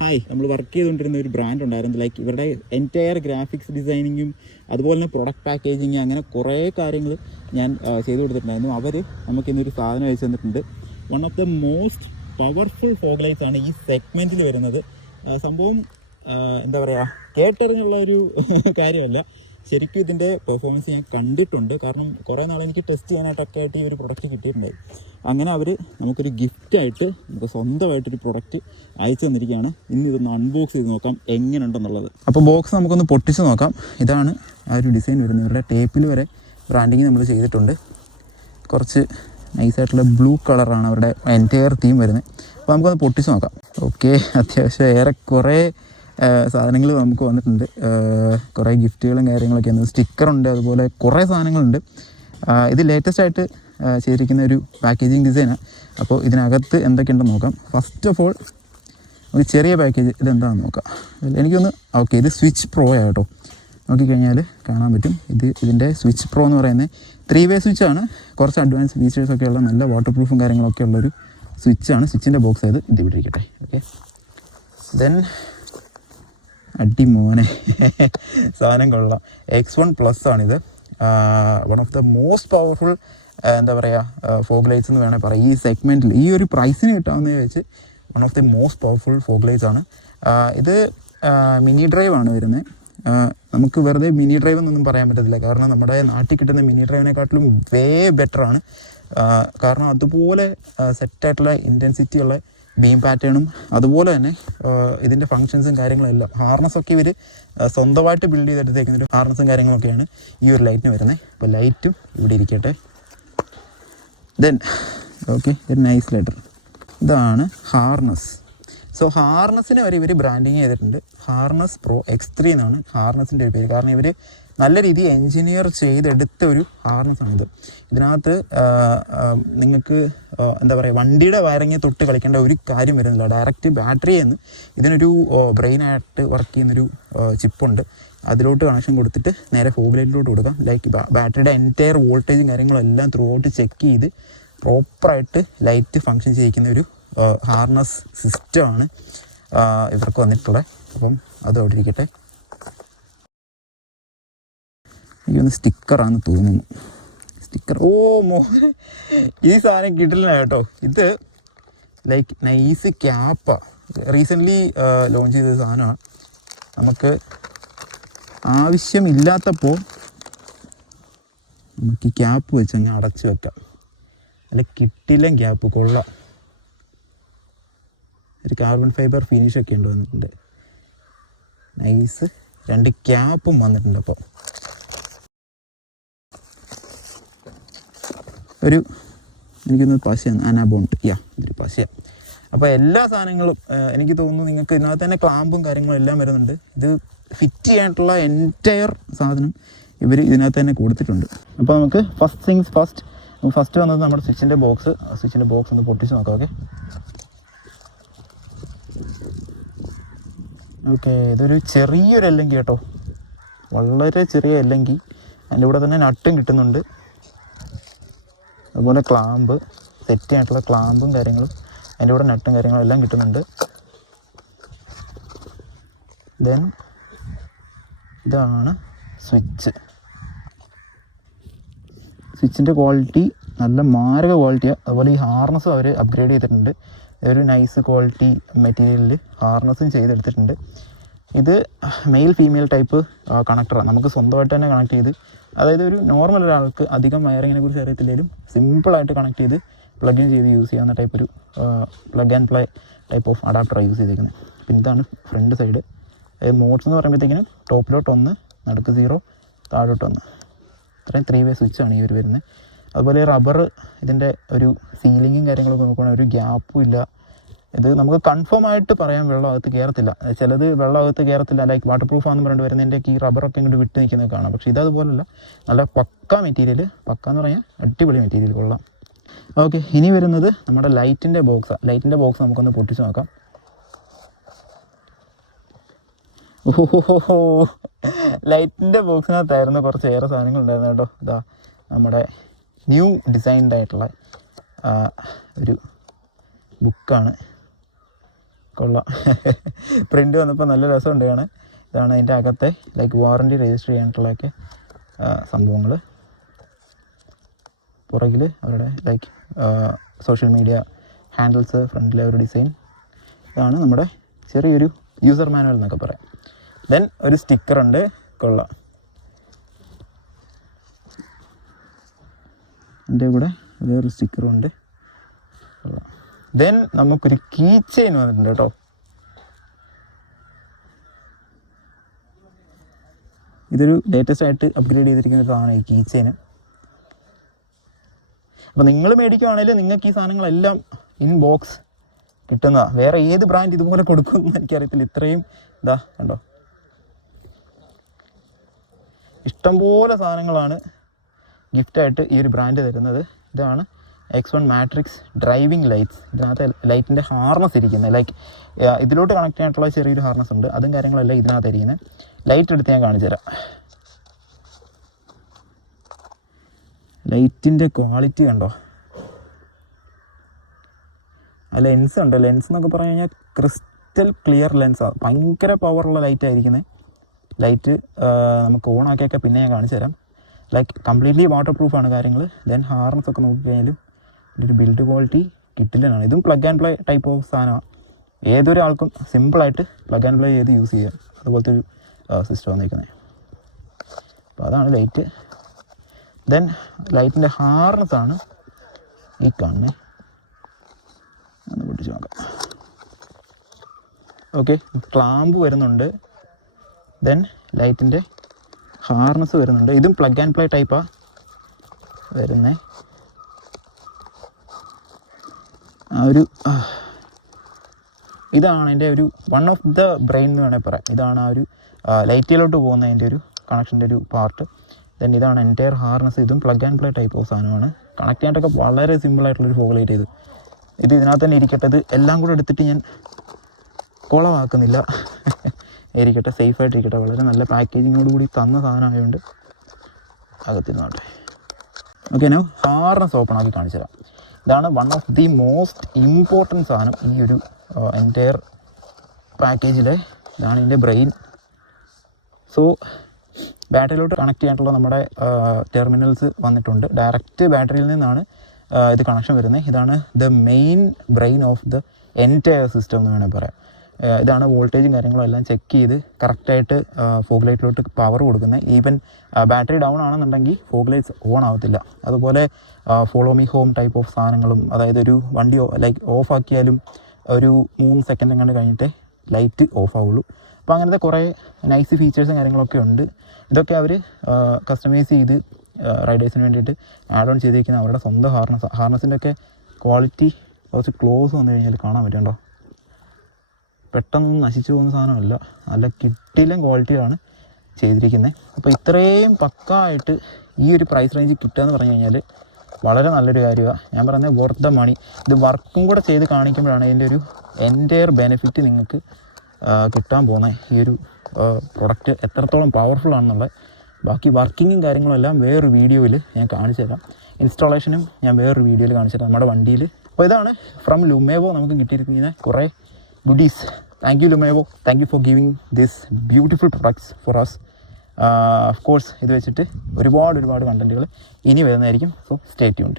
Hi, നമ്മൾ work ചെയ്തുകൊണ്ടിരുന്ന ഒരു ബ്രാൻഡ് ഉണ്ടായിരുന്നു. ലൈക്ക് ഇവരുടെ എൻറ്റയർ ഗ്രാഫിക്സ് ഡിസൈനിങ്ങും അതുപോലെ തന്നെ പ്രൊഡക്റ്റ് പാക്കേജിങ് അങ്ങനെ കുറേ കാര്യങ്ങൾ ഞാൻ ചെയ്തു കൊടുത്തിട്ടുണ്ടായിരുന്നു. അവർ നമുക്കിന്നൊരു സാധനം അയച്ചു തന്നിട്ടുണ്ട്. One of the most powerful fog lights ആണ് ഈ സെഗ്മെൻറ്റിൽ വരുന്നത്. സംഭവം എന്താ പറയുക, കേട്ടറിഞ്ഞുള്ള ഒരു കാര്യമല്ല. ശരിക്കും ഇതിൻ്റെ പെർഫോമൻസ് ഞാൻ കണ്ടിട്ടുണ്ട്. കാരണം കുറേ നാൾ എനിക്ക് ടെസ്റ്റ് ചെയ്യാനായിട്ടൊക്കെ ആയിട്ട് ഈ ഒരു പ്രൊഡക്റ്റ് കിട്ടിയിട്ടുണ്ടായി. അങ്ങനെ അവർ നമുക്കൊരു ഗിഫ്റ്റായിട്ട് നമുക്ക് സ്വന്തമായിട്ടൊരു പ്രൊഡക്റ്റ് അയച്ചു തന്നിരിക്കുകയാണ്. ഇന്ന് ഇതൊന്ന് അൺബോക്സ് ചെയ്ത് നോക്കാം എങ്ങനെയുണ്ടെന്നുള്ളത്. അപ്പോൾ ബോക്സ് നമുക്കൊന്ന് പൊട്ടിച്ച് നോക്കാം. ഇതാണ് ആ ഒരു ഡിസൈൻ വരുന്നത്. ഇവരുടെ ടേപ്പിൽ വരെ ബ്രാൻഡിങ് നമ്മൾ ചെയ്തിട്ടുണ്ട്. കുറച്ച് നൈസായിട്ടുള്ള ബ്ലൂ കളറാണ് അവരുടെ എൻറ്റയർ തീം വരുന്നത്. അപ്പോൾ നമുക്കൊന്ന് പൊട്ടിച്ച് നോക്കാം. ഓക്കെ, അത്യാവശ്യം ഏറെക്കുറെ സാധനങ്ങൾ നമുക്ക് വന്നിട്ടുണ്ട്. കുറേ ഗിഫ്റ്റുകളും കാര്യങ്ങളൊക്കെയാണ്. സ്റ്റിക്കറുണ്ട്, അതുപോലെ കുറേ സാധനങ്ങളുണ്ട്. ഇത് ലേറ്റസ്റ്റ് ആയിട്ട് ചെയ്തിരിക്കുന്ന ഒരു പാക്കേജിങ് ഡിസൈനാണ്. അപ്പോൾ ഇതിനകത്ത് എന്തൊക്കെയുണ്ടെന്ന് നോക്കാം. ഫസ്റ്റ് ഓഫ് ഓൾ ഒരു ചെറിയ പാക്കേജ് ഇതെന്താണെന്ന് നോക്കാം. എനിക്കൊന്ന് ഓക്കെ, ഇത് സ്വിച്ച് പ്രോ ആട്ടോ. നോക്കിക്കഴിഞ്ഞാൽ കാണാൻ പറ്റും. ഇതിൻ്റെ സ്വിച്ച് പ്രോ എന്ന് പറയുന്നത് 3-way സ്വിച്ചാണ്. കുറച്ച് അഡ്വാൻസ് ഫീച്ചേഴ്സൊക്കെ ഉള്ള നല്ല വാട്ടർ പ്രൂഫും കാര്യങ്ങളൊക്കെ ഉള്ളൊരു സ്വിച്ചാണ്. സ്വിച്ചിൻ്റെ ബോക്സ് ആയത് ഇത് ഇവിടെ ഇരിക്കട്ടെ. ഓക്കെ, ദെൻ അടിമോനെ സാധനം കൊള്ളാം. X1+ ആണിത്. One of the most powerful എന്താ പറയുക ഫോഗ് ലൈറ്റ്സ് എന്ന് വേണമെങ്കിൽ പറയാം. ഈ സെഗ്മെൻറ്റിൽ ഈ ഒരു പ്രൈസിന് കിട്ടാമെന്ന് വെച്ച് one of the most powerful fog lights ആണ്. ഇത് മിനി ഡ്രൈവ് ആണ് വരുന്നത്. നമുക്ക് വെറുതെ മിനി ഡ്രൈവ് എന്നൊന്നും പറയാൻ പറ്റത്തില്ല. കാരണം നമ്മുടെ നാട്ടിൽ കിട്ടുന്ന മിനി ഡ്രൈവിനെക്കാട്ടിലും വേ ബെറ്ററാണ്. കാരണം അതുപോലെ സെറ്റായിട്ടുള്ള ഇൻറ്റൻസിറ്റി ഉള്ള ബീം പാറ്റേണും അതുപോലെ തന്നെ ഇതിൻ്റെ ഫങ്ഷൻസും കാര്യങ്ങളെല്ലാം ഹാർനസൊക്കെ ഇവർ സ്വന്തമായിട്ട് ബിൽഡ് ചെയ്തെടുത്തേക്കുന്ന ഒരു ഹാർനസും കാര്യങ്ങളൊക്കെയാണ് ഈ ഒരു ലൈറ്റിന് വരുന്നത്. അപ്പോൾ ലൈറ്റും ഇവിടെ ഇരിക്കട്ടെ. ദെൻ ഓക്കെ, ഒരു നൈസ് ലെറ്റർ. ഇതാണ് ഹാർനസ്. സോ ഹാർനസിന് വരെ ഇവർ ബ്രാൻഡിങ് ചെയ്തിട്ടുണ്ട്. ഹാർനസ് പ്രോ X3 എന്നാണ് ഹാർനസിൻ്റെ ഒരു പേര്. കാരണം ഇവർ നല്ല രീതിയിൽ എൻജിനീയർ ചെയ്തെടുത്ത ഒരു ഹാർനസാണിത്. ഇതിനകത്ത് നിങ്ങൾക്ക് എന്താ പറയുക, വണ്ടിയുടെ വയറിങ് തൊട്ട് കളിക്കേണ്ട ഒരു കാര്യം വരുന്നില്ല. ഡയറക്റ്റ് ബാറ്ററിയിൽ നിന്ന് ഇതിനൊരു ബ്രെയിനായിട്ട് വർക്ക് ചെയ്യുന്നൊരു ചിപ്പുണ്ട്. അതിലോട്ട് കണക്ഷൻ കൊടുത്തിട്ട് നേരെ ഫോഗ് ലൈറ്റിലോട്ട് കൊടുക്കാം. ലൈക്ക് ബാറ്ററിയുടെ എൻറ്റയർ വോൾട്ടേജും കാര്യങ്ങളെല്ലാം ത്രൂ ഔട്ട് ചെക്ക് ചെയ്ത് പ്രോപ്പറായിട്ട് ലൈറ്റ് ഫങ്ഷൻ ചെയ്യിക്കുന്ന ഒരു ഹാർനസ് സിസ്റ്റമാണ് ഇവർക്ക് വന്നിട്ടുള്ളത്. അപ്പം അത് അവിടെ ഇരിക്കട്ടെ. എനിക്കൊന്ന് സ്റ്റിക്കറാണെന്ന് തോന്നുന്നു. സ്റ്റിക്കർ ഈ സാധനം കിട്ടില്ല കേട്ടോ. ഇത് ലൈക്ക് നൈസ് ക്യാപ്പാണ്. റീസെൻ്റ്ലി ലോഞ്ച് ചെയ്ത സാധനമാണ്. നമുക്ക് ആവശ്യമില്ലാത്തപ്പോൾ നമുക്ക് ഈ ക്യാപ്പ് വെച്ച് അങ്ങ് അടച്ചു വെക്കാം. അല്ല കിട്ടില്ല ക്യാപ്പ് കൊള്ളാം. ഒരു കാർബൺ ഫൈബർ ഫിനിഷൊക്കെ ഉണ്ട് വന്നിട്ടുണ്ട്. നൈസ് 2 ക്യാപ്പും വന്നിട്ടുണ്ട്. അപ്പോൾ ഒരു എനിക്കൊന്ന് പശയാണ്, അനാബോണ്ട് ഇതൊരു പശയാണ്. അപ്പോൾ എല്ലാ സാധനങ്ങളും എനിക്ക് തോന്നുന്നു നിങ്ങൾക്ക് ഇതിനകത്ത് തന്നെ ക്ലാമ്പും കാര്യങ്ങളും എല്ലാം വരുന്നുണ്ട്. ഇത് ഫിറ്റ് ചെയ്യാനായിട്ടുള്ള എൻറ്റയർ സാധനം ഇവർ ഇതിനകത്ത് തന്നെ കൊടുത്തിട്ടുണ്ട്. അപ്പോൾ നമുക്ക് ഫസ്റ്റ് തിങ്സ് ഫസ്റ്റ് വന്നത് നമ്മുടെ സ്വിച്ചിൻ്റെ ബോക്സ് ഒന്ന് പൊട്ടിച്ച് നോക്കാം. ഓക്കെ, ഇതൊരു ചെറിയൊരു എല്ലങ്കി കേട്ടോ, വളരെ ചെറിയ എല്ലങ്കി. അതിൻ്റെ കൂടെ തന്നെ നട്ടും കിട്ടുന്നുണ്ട്. അതുപോലെ ക്ലാമ്പ്, സെറ്റ് ചെയ്യാനായിട്ടുള്ള ക്ലാമ്പും കാര്യങ്ങളും അതിൻ്റെ കൂടെ നട്ടും കാര്യങ്ങളും എല്ലാം കിട്ടുന്നുണ്ട്. ദെൻ ഇതാണ് സ്വിച്ചിൻ്റെ ക്വാളിറ്റി നല്ല മാരക ക്വാളിറ്റിയാണ്. അതുപോലെ ഈ ഹാർനസും അവർ അപ്ഗ്രേഡ് ചെയ്തിട്ടുണ്ട്. ഒരു നൈസ് ക്വാളിറ്റി മെറ്റീരിയലിൽ ഹാർനസും ചെയ്തെടുത്തിട്ടുണ്ട്. ഇത് മെയിൽ ഫീമെയിൽ ടൈപ്പ് കണക്ടറാണ്. നമുക്ക് സ്വന്തമായിട്ട് തന്നെ കണക്ട് ചെയ്ത്, അതായത് ഒരു നോർമൽ ഒരാൾക്ക് അധികം വയറിങ്ങിനെ കുറിച്ച് അറിയത്തില്ലെങ്കിലും സിമ്പിളായിട്ട് കണക്ട് ചെയ്ത് പ്ലഗ് ഇൻ ചെയ്ത് യൂസ് ചെയ്യാവുന്ന ടൈപ്പ് ഒരു plug and play type of അഡാപ്റ്ററാണ് യൂസ് ചെയ്തിരിക്കുന്നത്. പിന്നെ ഇതാണ് ഫ്രണ്ട് സൈഡ്. മോഡ്സ് എന്ന് പറയുമ്പോഴത്തേക്കിനും ടോപ്പിലോട്ട് 1, നടുക്ക് 0, താഴോട്ട് 1. ഇത്രയും 3-way സ്വിച്ചാണ് ഈ ഒരു വരുന്നത്. അതുപോലെ റബ്ബർ ഇതിൻ്റെ ഒരു സീലിങ്ങും കാര്യങ്ങളൊക്കെ നോക്കുകയാണെങ്കിൽ ഒരു ഗ്യാപ്പും ഇല്ല. ഇത് നമുക്ക് കൺഫേം ആയിട്ട് പറയാൻ വെള്ളം അകത്ത് കയറത്തില്ല. ചിലത് വെള്ളം അകത്ത് കയറത്തില്ല, ലൈക്ക് വാട്ടർ പ്രൂഫാണെന്ന് പറഞ്ഞിട്ട് വരുന്നതിൻ്റെ ഈ റബ്ബറൊക്കെ ഇങ്ങോട്ട് വിട്ട് നിൽക്കുന്നത് കാണാം. പക്ഷേ ഇതതുപോലല്ല, നല്ല പക്ക മെറ്റീരിയൽ. പക്കാന്ന് പറയാൻ അടിപൊളി മെറ്റീരിയൽ, കൊള്ളാം. ഓക്കെ, ഇനി വരുന്നത് നമ്മുടെ ലൈറ്റിൻ്റെ ബോക്സാണ്. ലൈറ്റിൻ്റെ ബോക്സ് നമുക്കൊന്ന് പൊട്ടിച്ച് നോക്കാം. ലൈറ്റിൻ്റെ ബോക്സിനകത്തായിരുന്നു കുറച്ച് ഏറെ സാധനങ്ങളുണ്ടായിരുന്നു കേട്ടോ. ഇതാ നമ്മുടെ ന്യൂ ഡിസൈൻഡ് ആയിട്ടുള്ള ഒരു ബുക്കാണ്. കൊള്ളാം. പ്രിൻ്റ് വന്നപ്പോൾ നല്ല രസമുണ്ട് കാണാൻ. ഇതാണ് അതിൻ്റെ അകത്തെ ലൈക്ക് വാറൻറ്റി രജിസ്റ്റർ ചെയ്യാനായിട്ടുള്ളതൊക്കെ സംഭവങ്ങൾ. പുറകിൽ അവരുടെ ലൈക്ക് സോഷ്യൽ മീഡിയ ഹാൻഡിൽസ്, ഫ്രണ്ടിലെ ഒരു ഡിസൈൻ. ഇതാണ് നമ്മുടെ ചെറിയൊരു യൂസർ മാനുവൽ എന്നൊക്കെ പറയാം. ദെൻ ഒരു സ്റ്റിക്കറുണ്ട്. കൊള്ളാം. എൻ്റെ കൂടെ വേറൊരു സ്റ്റിക്കറുണ്ട്. കൊള്ളാം. ദെൻ നമുക്കൊരു കീ ചെയിൻ വന്നിട്ടുണ്ട് കേട്ടോ. ഇതൊരു ലേറ്റസ്റ്റ് ആയിട്ട് അപ്ഗ്രേഡ് ചെയ്തിരിക്കുന്ന ഒരു സാധനമാണ് ഈ കീ ചെയിൻ. അപ്പോൾ നിങ്ങൾ മേടിക്കുവാണെങ്കിൽ നിങ്ങൾക്ക് ഈ സാധനങ്ങളെല്ലാം ഇൻ ബോക്സ് കിട്ടുന്നതാണ്. വേറെ ഏത് ബ്രാൻഡ് ഇതുപോലെ കൊടുക്കുമെന്ന് എനിക്കറിയത്തില്ല. ഇത്രയും ഇതാ കണ്ടോ, ഇഷ്ടംപോലെ സാധനങ്ങളാണ് ഗിഫ്റ്റായിട്ട് ഈ ഒരു ബ്രാൻഡ് തരുന്നത്. ഇതാണ് X1 മാട്രിക്സ് ഡ്രൈവിംഗ് ലൈറ്റ്സ്. ഇതിനകത്ത് ലൈറ്റിൻ്റെ ഹാർനസ് ഇരിക്കുന്നത്. ലൈക്ക് ഇതിലോട്ട് കണക്ട് ചെയ്യാനായിട്ടുള്ള ചെറിയൊരു ഹാർനസ് ഉണ്ട്. അതും കാര്യങ്ങളെല്ലാം ഇതിനകത്ത് ഇരിക്കുന്നത്. ലൈറ്റ് എടുത്ത് ഞാൻ കാണിച്ചു തരാം. ലൈറ്റിൻ്റെ ക്വാളിറ്റി കണ്ടോ. ആ ലെൻസ് ഉണ്ട്. ലെൻസ് എന്നൊക്കെ പറഞ്ഞു കഴിഞ്ഞാൽ ക്രിസ്റ്റൽ ക്ലിയർ ലെൻസാണ്. ഭയങ്കര പവറുള്ള ലൈറ്റായിരിക്കുന്നത്. ലൈറ്റ് നമുക്ക് ഓൺ ആക്കിയൊക്കെ പിന്നെ ഞാൻ കാണിച്ചു തരാം. ലൈക്ക് കംപ്ലീറ്റ്ലി വാട്ടർ പ്രൂഫാണ് കാര്യങ്ങൾ. ദെൻ ഹാർനസ് ഒക്കെ നോക്കിക്കഴിഞ്ഞാലും ഇതിൻ്റെ ഒരു ബിൽഡ് ക്വാളിറ്റി കിട്ടില്ലാണ്. ഇതും plug and play type of സാധനമാണ്. ഏതൊരാൾക്കും സിമ്പിളായിട്ട് പ്ലഗ് ആൻഡ് പ്ലേ ചെയ്ത് യൂസ് ചെയ്യാം. അതുപോലത്തെ ഒരു സിസ്റ്റം വന്നിരിക്കുന്നത്. അപ്പോൾ അതാണ് ലൈറ്റ്. ദെൻ ലൈറ്റിൻ്റെ ഹാർനസാണ് ഈ കാണുന്നത്. ഒന്ന് പൊട്ടിച്ച് നോക്കാം. ഓക്കെ, ക്ലാമ്പ് വരുന്നുണ്ട്. ദെൻ ലൈറ്റിൻ്റെ ഹാർനസ് വരുന്നുണ്ട്. ഇതും പ്ലഗ് ആൻഡ് പ്ലേ ടൈപ്പാണ് വരുന്നത്. ഇതാണ് എൻ്റെ ഒരു വൺ ഓഫ് ദ ബ്രെയിൻ എന്ന് വേണമെങ്കിൽ പറയാം. ഇതാണ് ആ ഒരു ലൈറ്റിലോട്ട് പോകുന്നതിൻ്റെ ഒരു കണക്ഷൻ്റെ ഒരു പാർട്ട്. ദെൻ ഇതാണ് എൻ്റയർ ഹാർനസ്. ഇതും plug and play type of സാധനമാണ്. കണക്ട് ചെയ്യാനായിട്ടൊക്കെ വളരെ സിമ്പിളായിട്ടുള്ളൊരു ഫോഗ് ലൈറ്റ് ഇത് ഇതിനകത്ത് തന്നെ ഇരിക്കട്ടെ. ഇത് എല്ലാം കൂടെ എടുത്തിട്ട് ഞാൻ കുളമാക്കുന്നില്ല. ഇരിക്കട്ടെ, സേഫായിട്ട് ഇരിക്കട്ടെ. വളരെ നല്ല പാക്കേജിങ്ങോട് കൂടി തന്ന സാധനമായതുകൊണ്ട് അകത്തിരുന്നോട്ടെ. ഓക്കെ, ഞാൻ ഹാർനസ് ഓപ്പൺ ആക്കി കാണിച്ചു തരാം. ഇതാണ് one of the most important സാധനം ഈ ഒരു എൻറ്റയർ പാക്കേജിലെ. ഇതാണ് ഇതിൻ്റെ ബ്രെയിൻ. സോ ബാറ്ററിയിലോട്ട് കണക്ട് ചെയ്യാനായിട്ടുള്ള നമ്മുടെ ടെർമിനൽസ് വന്നിട്ടുണ്ട്. ഡയറക്റ്റ് ബാറ്ററിയിൽ നിന്നാണ് ഇത് കണക്ഷൻ വരുന്നത്. ഇതാണ് the main brain of the entire system എന്ന് വേണമെങ്കിൽ പറയാം. ഇതാണ് വോൾട്ടേജും കാര്യങ്ങളും എല്ലാം ചെക്ക് ചെയ്ത് കറക്റ്റായിട്ട് ഫോഗ് ലൈറ്റിലോട്ട് പവർ കൊടുക്കുന്നത്. ഈവൻ ബാറ്ററി ഡൗൺ ആണെന്നുണ്ടെങ്കിൽ ഫോഗ് ലൈറ്റ്സ് ഓൺ ആവത്തില്ല. അതുപോലെ follow me home type of സാധനങ്ങളും, അതായത് ഒരു വണ്ടി ലൈക്ക് ഓഫ് ആക്കിയാലും ഒരു 3 സെക്കൻഡ് എങ്ങാണ്ട് കഴിഞ്ഞിട്ടേ ലൈറ്റ് ഓഫ് ആവുള്ളൂ. അപ്പോൾ അങ്ങനത്തെ കുറേ നൈസ് ഫീച്ചേഴ്സും കാര്യങ്ങളൊക്കെ ഉണ്ട്. ഇതൊക്കെ അവർ കസ്റ്റമൈസ് ചെയ്ത് റൈഡേഴ്സിന് വേണ്ടിയിട്ട് ആഡ് ഓൺ ചെയ്തിരിക്കുന്ന അവരുടെ സ്വന്തം ഹാർനസിൻ്റെ ഒക്കെ ക്വാളിറ്റി കുറച്ച് ക്ലോസ് വന്നു കഴിഞ്ഞാൽ കാണാൻ പറ്റുന്നുണ്ടോ. പെട്ടെന്ന് നശിച്ചു പോകുന്ന സാധനമല്ല, നല്ല കിട്ടിലും ക്വാളിറ്റിയാണ് ചെയ്തിരിക്കുന്നത്. അപ്പോൾ ഇത്രയും പക്കായിട്ട് ഈ ഒരു പ്രൈസ് റേഞ്ചിൽ കിട്ടുക എന്ന് പറഞ്ഞു കഴിഞ്ഞാൽ വളരെ നല്ലൊരു കാര്യമാണ്. ഞാൻ പറയുന്നത് വർത്ത് ദ മണി. ഇത് വർക്കും കൂടെ ചെയ്ത് കാണിക്കുമ്പോഴാണ് ഇതിൻ്റെ ഒരു എൻറ്റയർ ബെനിഫിറ്റ് നിങ്ങൾക്ക് കിട്ടാൻ പോകുന്നത്. ഈ ഒരു പ്രൊഡക്റ്റ് എത്രത്തോളം പവർഫുൾ ആണെന്നുള്ളത്. ബാക്കി വർക്കിങ്ങും കാര്യങ്ങളും എല്ലാം വേറൊരു വീഡിയോയിൽ ഞാൻ കാണിച്ചു തരാം. ഇൻസ്റ്റാളേഷനും ഞാൻ വേറൊരു വീഡിയോയിൽ കാണിച്ചു തരാം നമ്മുടെ വണ്ടിയിൽ. അപ്പോൾ ഇതാണ് ഫ്രം ലുമേവോ നമുക്ക് കിട്ടിയിരിക്കുന്ന കുറേ goodies. Thank you Lumevo, thank you for giving this beautiful products for us. Of course ഇത് വെച്ചിട്ട് ഒരുപാട് കണ്ടൻറ്റുകൾ ഇനി വരുന്നതായിരിക്കും. So stay tuned.